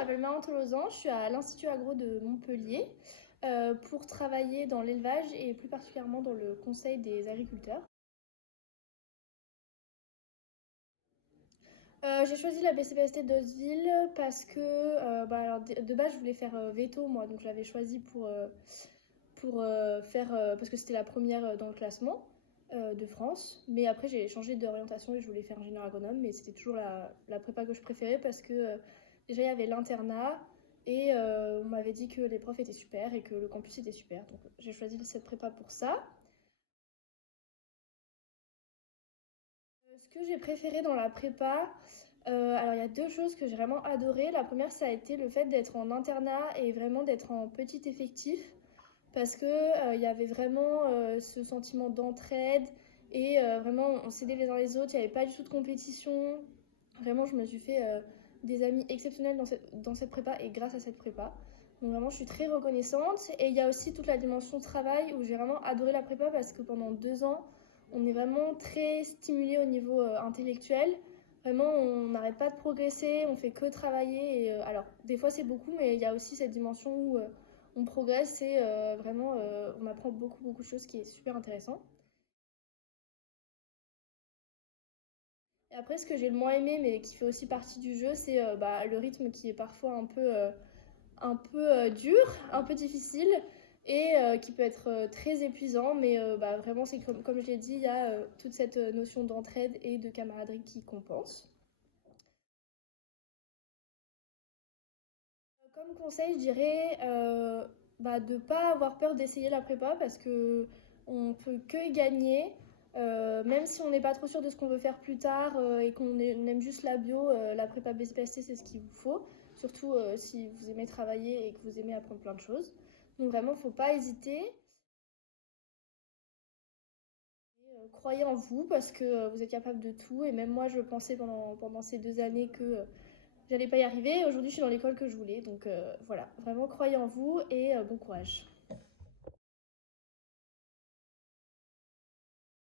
m'appelle Marion Tolosan, je suis à l'Institut Agro de Montpellier pour travailler dans l'élevage et plus particulièrement dans le conseil des agriculteurs. J'ai choisi la BCPST d'Hauteville parce que alors, de base je voulais faire veto moi, donc je l'avais choisi pour faire parce que c'était la première dans le classement de France. Mais après j'ai changé d'orientation et je voulais faire ingénieur agronome, mais c'était toujours la prépa que je préférais parce que déjà il y avait l'internat et on m'avait dit que les profs étaient super et que le campus était super. Donc j'ai choisi cette prépa pour ça. Ce que j'ai préféré dans la prépa, alors il y a deux choses que j'ai vraiment adoré. La première, ça a été le fait d'être en internat et vraiment d'être en petit effectif, parce que il y avait vraiment ce sentiment d'entraide et vraiment on s'aidait les uns les autres. Il n'y avait pas du tout de compétition. Vraiment, je me suis fait des amis exceptionnels dans cette prépa et grâce à cette prépa. Donc vraiment, je suis très reconnaissante. Et il y a aussi toute la dimension travail où j'ai vraiment adoré la prépa parce que pendant 2 ans, on est vraiment très stimulé au niveau intellectuel. Vraiment, on n'arrête pas de progresser, on fait que travailler. Et, alors, des fois, c'est beaucoup, mais il y a aussi cette dimension où on progresse et vraiment, on apprend beaucoup, beaucoup de choses, qui est super intéressant. Et après, ce que j'ai le moins aimé, mais qui fait aussi partie du jeu, c'est le rythme qui est parfois un peu dur, un peu difficile et qui peut être très épuisant. Mais vraiment, c'est comme je l'ai dit, il y a toute cette notion d'entraide et de camaraderie qui compense. Comme conseil, je dirais de ne pas avoir peur d'essayer la prépa parce que on peut que y gagner. Même si on n'est pas trop sûr de ce qu'on veut faire plus tard et on aime juste la bio, la prépa BSPST c'est ce qu'il vous faut. Surtout si vous aimez travailler et que vous aimez apprendre plein de choses. Donc vraiment, faut pas hésiter. Croyez en vous parce que vous êtes capable de tout. Et même moi, je pensais pendant ces 2 années que j'allais pas y arriver. Aujourd'hui, je suis dans l'école que je voulais. Donc voilà, vraiment croyez en vous et bon courage.